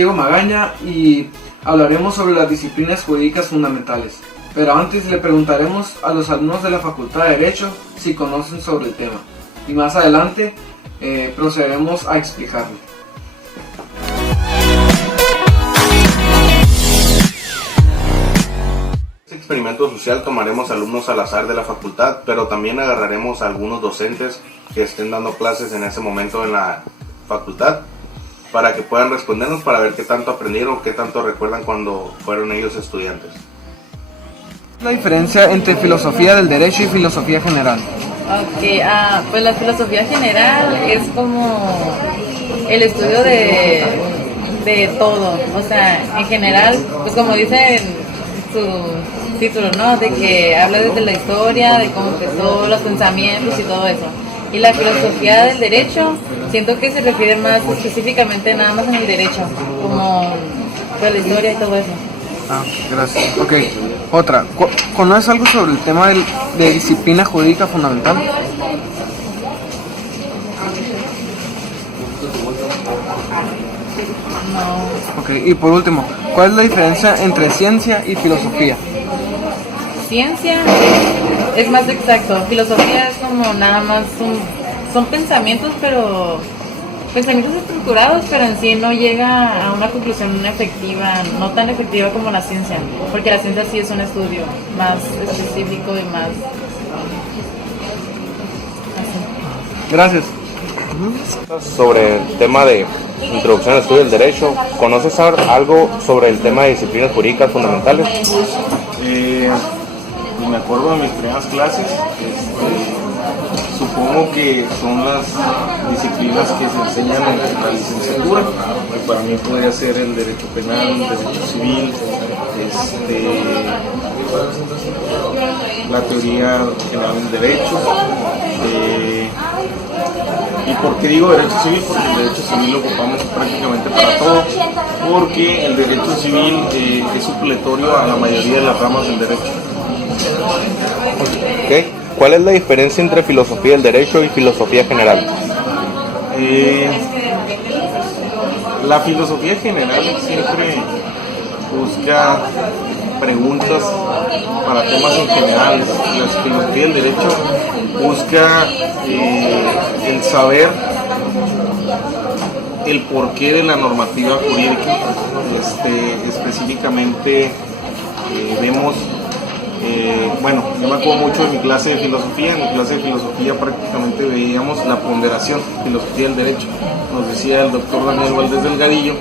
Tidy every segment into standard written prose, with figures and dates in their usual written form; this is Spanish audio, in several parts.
Diego Magaña y hablaremos sobre las disciplinas jurídicas fundamentales. Pero antes le preguntaremos a los alumnos de la Facultad de Derecho si conocen sobre el tema. Y más adelante procederemos a explicarlo. Este experimento social tomaremos alumnos al azar de la facultad, pero también agarraremos a algunos docentes que estén dando clases en ese momento en la facultad para que puedan respondernos, para ver qué tanto aprendieron, qué tanto recuerdan cuando fueron ellos estudiantes. La diferencia entre filosofía del derecho y filosofía general. Ok, pues la filosofía general es como el estudio de todo, o sea, en general, pues como dice en su título, ¿no? De que habla desde la historia, de cómo empezó, los pensamientos y todo eso. Y la filosofía del derecho, siento que se refiere más específicamente nada más en el derecho, como de la historia y todo eso. Gracias. Ok, otra. ¿Conoces algo sobre el tema de disciplina jurídica fundamental? No. Ok, y por último, ¿cuál es la diferencia entre ciencia y filosofía? Ciencia es más exacto, filosofía es como nada más son pensamientos, pero pensamientos estructurados, pero en sí no llega a una conclusión efectiva, no tan efectiva como la ciencia, porque la ciencia sí es un estudio más específico y más así. Gracias. Sobre el tema de introducción al estudio del derecho, ¿conoces algo sobre el tema de disciplinas jurídicas fundamentales? Me acuerdo de mis primeras clases, supongo que son las disciplinas que se enseñan en la licenciatura. Para mí podría ser el derecho penal, el derecho civil, la teoría general del derecho. ¿Y por qué digo derecho civil? Porque el derecho civil lo ocupamos prácticamente para todo, porque el derecho civil es supletorio a la mayoría de las ramas del derecho. Okay. ¿Cuál es la diferencia entre filosofía del derecho y filosofía general? La filosofía general siempre busca preguntas para temas en generales. La filosofía del derecho busca el saber el porqué de la normativa jurídica. Específicamente vemos, yo me acuerdo mucho de mi clase de filosofía. En mi clase de filosofía prácticamente veíamos la ponderación, filosofía del derecho. Nos decía el doctor Daniel Valdés Delgadillo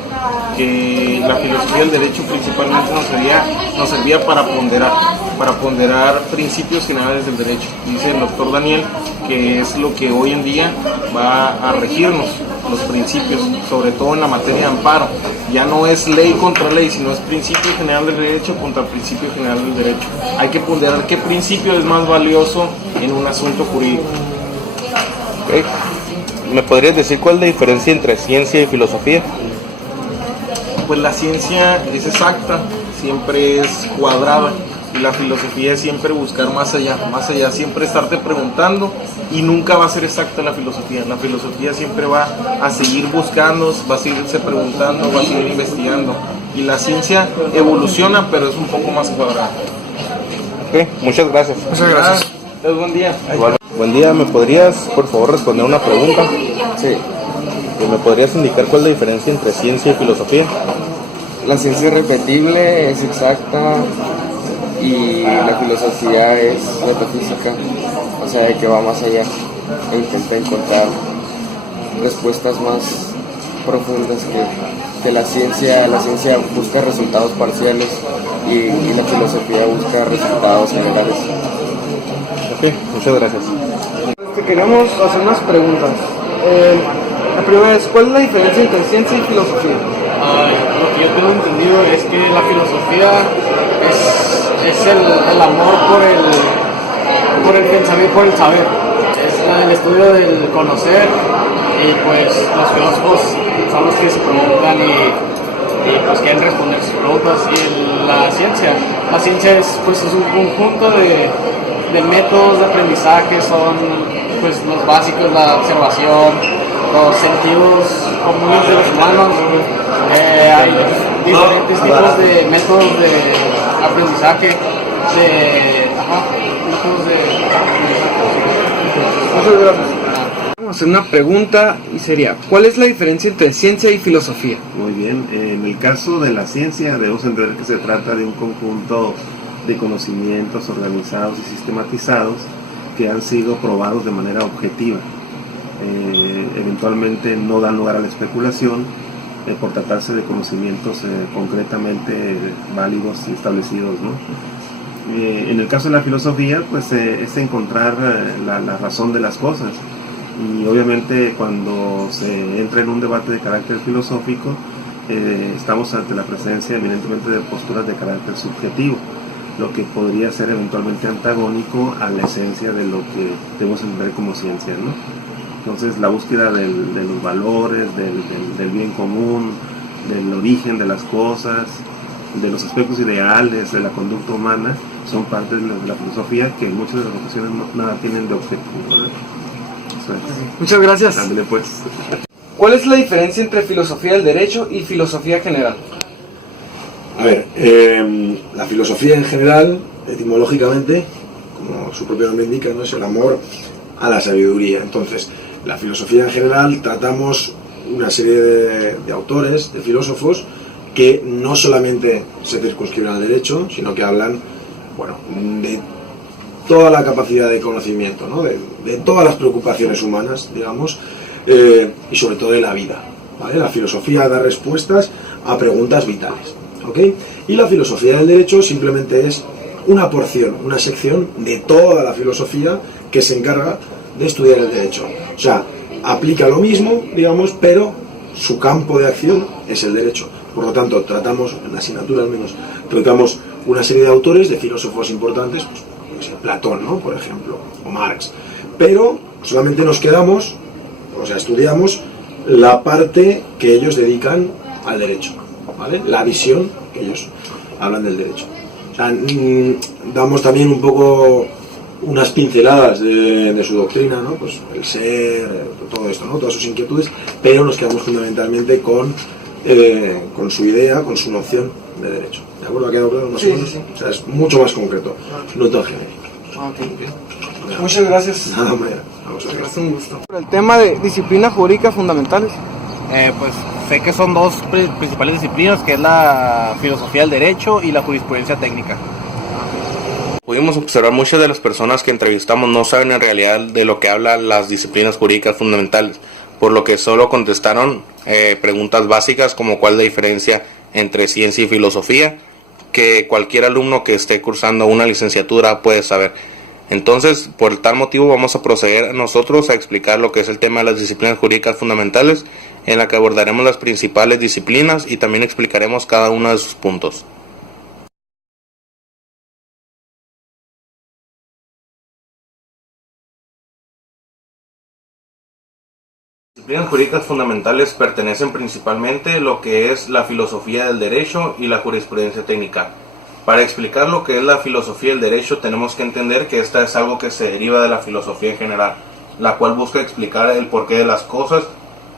que la filosofía del derecho principalmente nos servía para ponderar principios generales del derecho. Dice el doctor Daniel que es lo que hoy en día va a regirnos, los principios, sobre todo en la materia de amparo. Ya no es ley contra ley, sino es principio general del derecho contra principio general del derecho. Hay que ponderar qué principio es más valioso en un asunto jurídico. Okay. ¿Me podrías decir cuál es la diferencia entre ciencia y filosofía? Pues la ciencia es exacta, siempre es cuadrada, y la filosofía es siempre buscar más allá, siempre estarte preguntando, y nunca va a ser exacta la filosofía. La filosofía siempre va a seguir buscando, va a seguirse preguntando, va a seguir investigando, y la ciencia evoluciona, pero es un poco más cuadrada. Ok, muchas gracias. Muchas gracias. Buen día. Buen día, ¿me podrías por favor responder una pregunta? Sí. ¿Me podrías indicar cuál es la diferencia entre ciencia y filosofía? La ciencia es repetible, es exacta, y la filosofía es metafísica, o sea, de que va más allá e intenta encontrar respuestas más profundas que la ciencia. La ciencia busca resultados parciales y la filosofía busca resultados generales. Ok, muchas gracias. Queremos hacer unas preguntas. La primera es, ¿cuál es la diferencia entre ciencia y filosofía? Lo que yo tengo entendido es que la filosofía es el amor por el pensamiento, por el saber. Es el estudio del conocer, y pues los filósofos son los que se preguntan y pues quieren responder sus preguntas. Y la ciencia es un conjunto de métodos de aprendizaje, son pues los básicos, la observación, los sentidos comunes de los humanos. Hay diferentes tipos de métodos de aprendizaje, métodos de Vamos a hacer una pregunta y sería, ¿cuál es la diferencia entre ciencia y filosofía? Muy bien, en el caso de la ciencia debemos entender que se trata de un conjunto de conocimientos organizados y sistematizados que han sido probados de manera objetiva. Eventualmente no dan lugar a la especulación por tratarse de conocimientos concretamente válidos y establecidos, ¿no? En el caso de la filosofía, pues es encontrar la razón de las cosas. Y obviamente cuando se entra en un debate de carácter filosófico, estamos ante la presencia eminentemente de posturas de carácter subjetivo, lo que podría ser eventualmente antagónico a la esencia de lo que debemos entender como ciencia, ¿no? Entonces la búsqueda de los valores, del bien común, del origen de las cosas, de los aspectos ideales de la conducta humana, son parte de la filosofía que en muchas de las ocasiones nada tienen de objetivo, ¿verdad? Muchas gracias. Ándale, pues. ¿Cuál es la diferencia entre filosofía del derecho y filosofía general? A ver, la filosofía en general, etimológicamente, como su propio nombre indica, ¿no?, es el amor a la sabiduría. Entonces, la filosofía en general tratamos una serie de autores, de filósofos, que no solamente se circunscriben al derecho, sino que hablan, bueno, de toda la capacidad de conocimiento, ¿no?, de todas las preocupaciones humanas, digamos, y sobre todo de la vida, ¿vale? La filosofía da respuestas a preguntas vitales, ¿ok? Y la filosofía del derecho simplemente es una porción, una sección de toda la filosofía que se encarga de estudiar el derecho. O sea, aplica lo mismo, digamos, pero su campo de acción es el derecho. Por lo tanto, tratamos, en la asignatura al menos, tratamos una serie de autores, de filósofos importantes, pues, Platón, ¿no?, por ejemplo, o Marx, pero solamente nos quedamos, o sea, estudiamos la parte que ellos dedican al derecho, ¿vale?, la visión que ellos hablan del derecho. O sea, damos también un poco unas pinceladas de su doctrina, ¿no?, pues el ser, todo esto, ¿no?, todas sus inquietudes, pero nos quedamos fundamentalmente con su idea, con su noción de derecho. ¿De acuerdo? ¿Ha quedado claro más o menos? Sí. O sea, es mucho más concreto, no tan genérico. Okay. Muchas gracias. Nada, Mayra. Vamos a ver. Es un gusto. El tema de disciplinas jurídicas fundamentales. Pues sé que son dos principales disciplinas, que es la filosofía del derecho y la jurisprudencia técnica. Pudimos observar muchas de las personas que entrevistamos no saben en realidad de lo que hablan las disciplinas jurídicas fundamentales, por lo que solo contestaron preguntas básicas como cuál es la diferencia entre ciencia y filosofía, que cualquier alumno que esté cursando una licenciatura puede saber. Entonces, por tal motivo vamos a proceder nosotros a explicar lo que es el tema de las disciplinas jurídicas fundamentales, en la que abordaremos las principales disciplinas y también explicaremos cada uno de sus puntos. Las disciplinas jurídicas fundamentales pertenecen principalmente a lo que es la filosofía del derecho y la jurisprudencia técnica. Para explicar lo que es la filosofía del derecho tenemos que entender que esta es algo que se deriva de la filosofía en general, la cual busca explicar el porqué de las cosas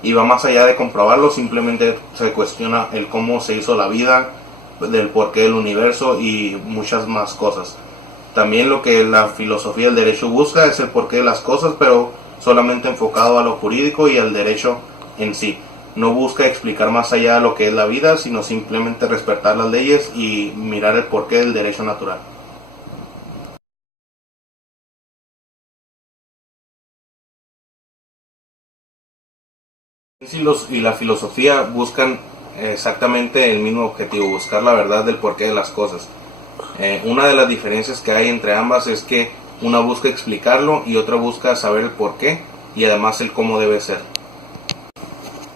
y va más allá de comprobarlo, simplemente se cuestiona el cómo se hizo la vida, del porqué del universo y muchas más cosas. También lo que la filosofía del derecho busca es el porqué de las cosas, pero solamente enfocado a lo jurídico y al derecho en sí. No busca explicar más allá de lo que es la vida, sino simplemente respetar las leyes y mirar el porqué del derecho natural. Y la filosofía buscan exactamente el mismo objetivo, buscar la verdad del porqué de las cosas. Una de las diferencias que hay entre ambas es que una busca explicarlo y otra busca saber el porqué y además el cómo debe ser.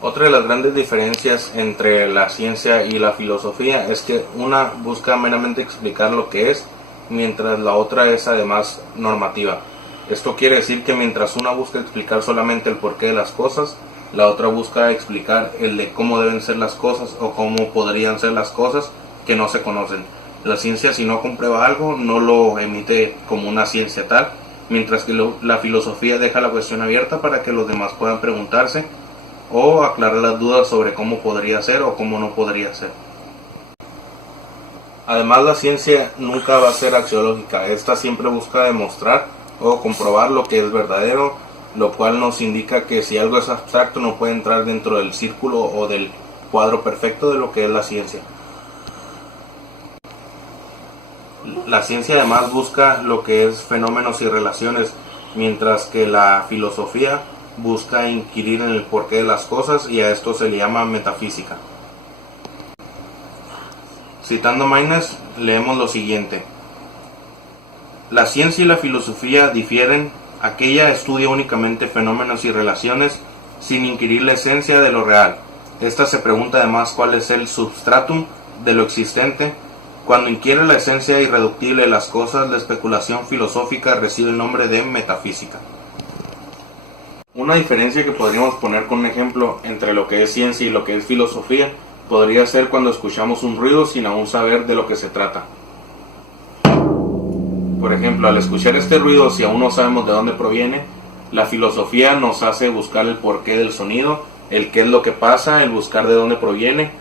Otra de las grandes diferencias entre la ciencia y la filosofía es que una busca meramente explicar lo que es, mientras la otra es además normativa. Esto quiere decir que mientras una busca explicar solamente el porqué de las cosas, la otra busca explicar el de cómo deben ser las cosas o cómo podrían ser las cosas que no se conocen. La ciencia, si no comprueba algo, no lo emite como una ciencia tal, mientras que la filosofía deja la cuestión abierta para que los demás puedan preguntarse o aclarar las dudas sobre cómo podría ser o cómo no podría ser. Además, la ciencia nunca va a ser axiológica. Esta siempre busca demostrar o comprobar lo que es verdadero, lo cual nos indica que si algo es abstracto no puede entrar dentro del círculo o del cuadro perfecto de lo que es la ciencia. La ciencia además busca lo que es fenómenos y relaciones, mientras que la filosofía busca inquirir en el porqué de las cosas, y a esto se le llama metafísica. Citando Maines, leemos lo siguiente: la ciencia y la filosofía difieren. Aquella estudia únicamente fenómenos y relaciones sin inquirir la esencia de lo real. Esta se pregunta además cuál es el substratum de lo existente. Cuando inquiere la esencia irreductible de las cosas, la especulación filosófica recibe el nombre de metafísica. Una diferencia que podríamos poner con un ejemplo entre lo que es ciencia y lo que es filosofía podría ser cuando escuchamos un ruido sin aún saber de lo que se trata. Por ejemplo, al escuchar este ruido, si aún no sabemos de dónde proviene, la filosofía nos hace buscar el porqué del sonido, el qué es lo que pasa, el buscar de dónde proviene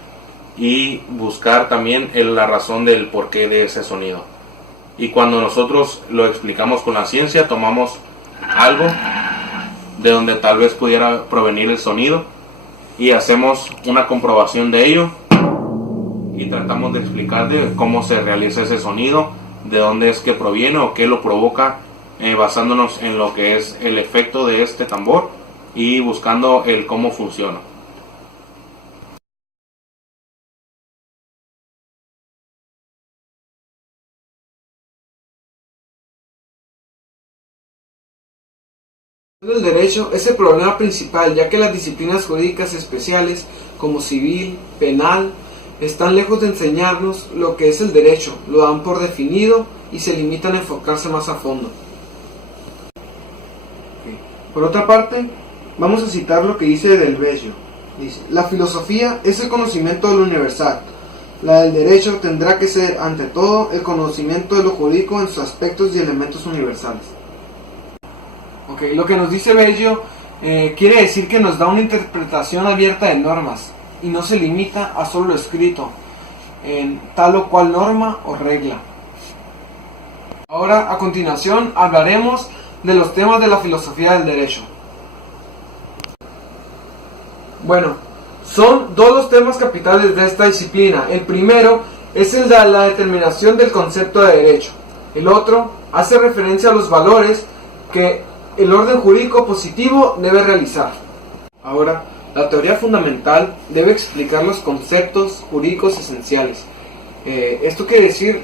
y buscar también la razón del porqué de ese sonido. Y cuando nosotros lo explicamos con la ciencia, tomamos algo de donde tal vez pudiera provenir el sonido y hacemos una comprobación de ello y tratamos de explicar de cómo se realiza ese sonido, de dónde es que proviene o qué lo provoca, basándonos en lo que es el efecto de este tambor y buscando el cómo funciona. El derecho es el problema principal, ya que las disciplinas jurídicas especiales como civil, penal, están lejos de enseñarnos lo que es el derecho, lo dan por definido y se limitan a enfocarse más a fondo. Por otra parte, vamos a citar lo que dice Del Bello. Dice: la filosofía es el conocimiento de lo universal. La del derecho tendrá que ser, ante todo, el conocimiento de lo jurídico en sus aspectos y elementos universales. Lo que nos dice Bello quiere decir que nos da una interpretación abierta de normas y no se limita a solo lo escrito en tal o cual norma o regla. Ahora, a continuación, hablaremos de los temas de la filosofía del derecho. Bueno, son dos los temas capitales de esta disciplina. El primero es el de la determinación del concepto de derecho. El otro hace referencia a los valores que el orden jurídico positivo debe realizar. Ahora, la teoría fundamental debe explicar los conceptos jurídicos esenciales. Esto quiere decir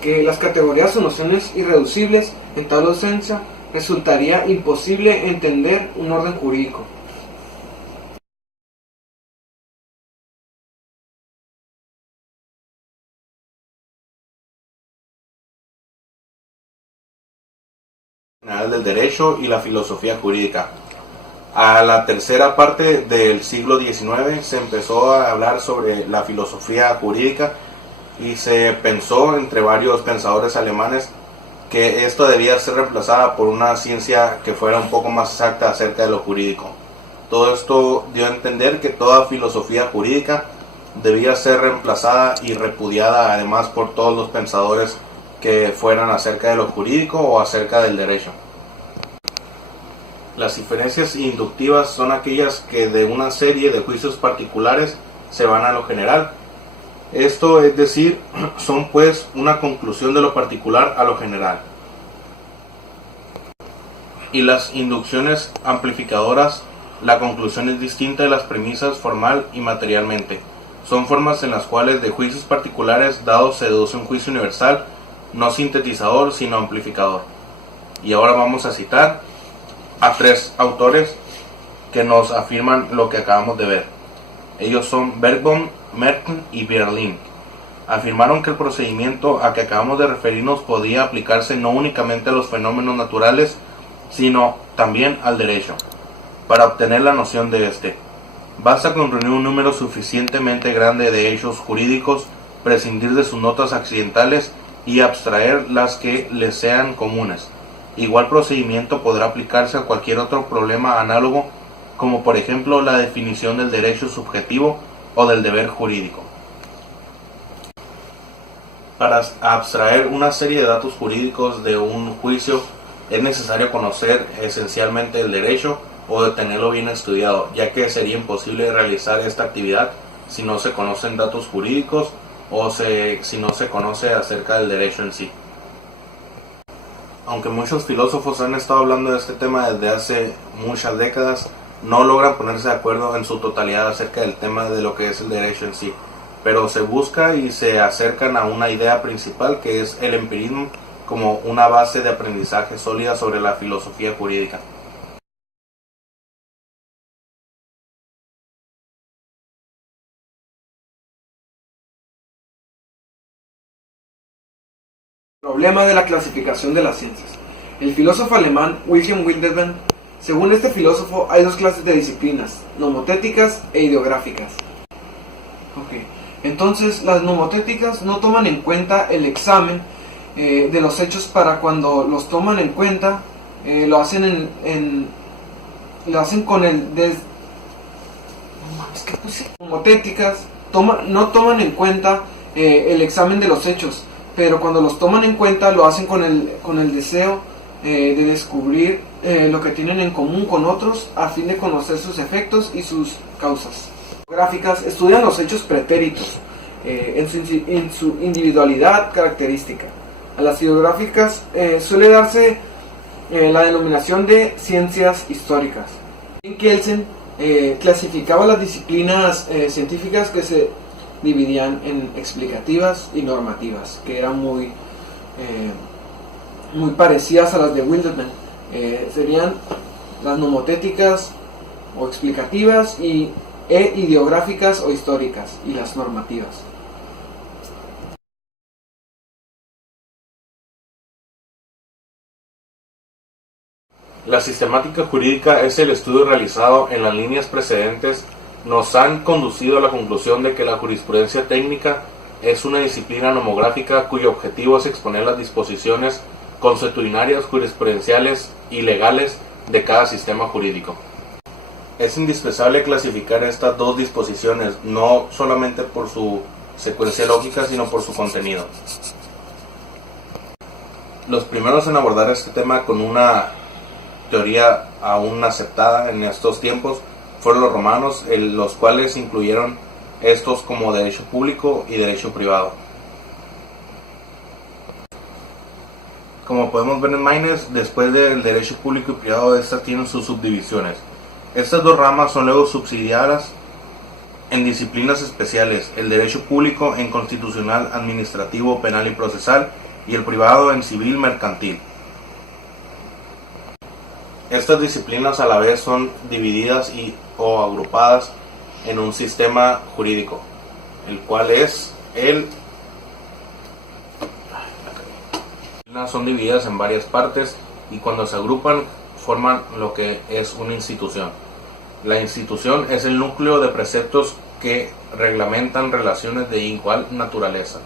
que las categorías o nociones irreducibles en tal ausencia resultaría imposible entender un orden jurídico. General del derecho y la filosofía jurídica. A la tercera parte del siglo XIX se empezó a hablar sobre la filosofía jurídica y se pensó entre varios pensadores alemanes que esto debía ser reemplazada por una ciencia que fuera un poco más exacta acerca de lo jurídico. Todo esto dio a entender que toda filosofía jurídica debía ser reemplazada y repudiada además por todos los pensadores que fueran acerca de lo jurídico o acerca del derecho. Las inferencias inductivas son aquellas que de una serie de juicios particulares se van a lo general. Esto es decir, son pues una conclusión de lo particular a lo general. Y las inducciones amplificadoras, la conclusión es distinta de las premisas formal y materialmente. Son formas en las cuales de juicios particulares dados se deduce un juicio universal, no sintetizador sino amplificador. Y ahora vamos a citar a tres autores que nos afirman lo que acabamos de ver. Ellos son Bergbohm, Merton y Berlin. Afirmaron que el procedimiento a que acabamos de referirnos podía aplicarse no únicamente a los fenómenos naturales, sino también al derecho. Para obtener la noción de este, basta con reunir un número suficientemente grande de hechos jurídicos, prescindir de sus notas accidentales y abstraer las que les sean comunes. Igual procedimiento podrá aplicarse a cualquier otro problema análogo como por ejemplo la definición del derecho subjetivo o del deber jurídico. Para abstraer una serie de datos jurídicos de un juicio es necesario conocer esencialmente el derecho o de tenerlo bien estudiado, ya que sería imposible realizar esta actividad si no se conocen datos jurídicos o si no se conoce acerca del derecho en sí. Aunque muchos filósofos han estado hablando de este tema desde hace muchas décadas, no logran ponerse de acuerdo en su totalidad acerca del tema de lo que es el derecho en sí, pero se busca y se acercan a una idea principal, que es el empirismo como una base de aprendizaje sólida sobre la filosofía jurídica. Problema de la clasificación de las ciencias. El filósofo alemán Wilhelm Wittgenstein, según este filósofo, hay dos clases de disciplinas, nomotéticas e ideográficas. Entonces, las nomotéticas no toman en cuenta el examen de los hechos. Para cuando los toman en cuenta, lo hacen lo hacen con el nomotéticas no toman en cuenta el examen de los hechos, pero cuando los toman en cuenta lo hacen con el deseo de descubrir lo que tienen en común con otros a fin de conocer sus efectos y sus causas. Gráficas estudian los hechos pretéritos en su individualidad característica. A las ideográficas suele darse la denominación de ciencias históricas. Kelsen clasificaba las disciplinas científicas que se dividían en explicativas y normativas, que eran muy parecidas a las de Wittgenstein. Serían las nomotéticas o explicativas e ideográficas o históricas, y las normativas. La sistemática jurídica es el estudio realizado en las líneas precedentes. Nos han conducido a la conclusión de que la jurisprudencia técnica es una disciplina nomográfica cuyo objetivo es exponer las disposiciones consuetudinarias, jurisprudenciales y legales de cada sistema jurídico. Es indispensable clasificar estas dos disposiciones, no solamente por su secuencia lógica, sino por su contenido. Los primeros en abordar este tema con una teoría aún aceptada en estos tiempos fueron los romanos, los cuales incluyeron estos como derecho público y derecho privado. Como podemos ver en Maynes, después del derecho público y privado, estas tienen sus subdivisiones. Estas dos ramas son luego subsidiadas en disciplinas especiales: el derecho público en constitucional, administrativo, penal y procesal, y el privado en civil mercantil. Estas disciplinas a la vez son divididas o agrupadas en un sistema jurídico, el cual es son divididas en varias partes, y cuando se agrupan forman lo que es una institución. La institución es el núcleo de preceptos que reglamentan relaciones de igual naturaleza.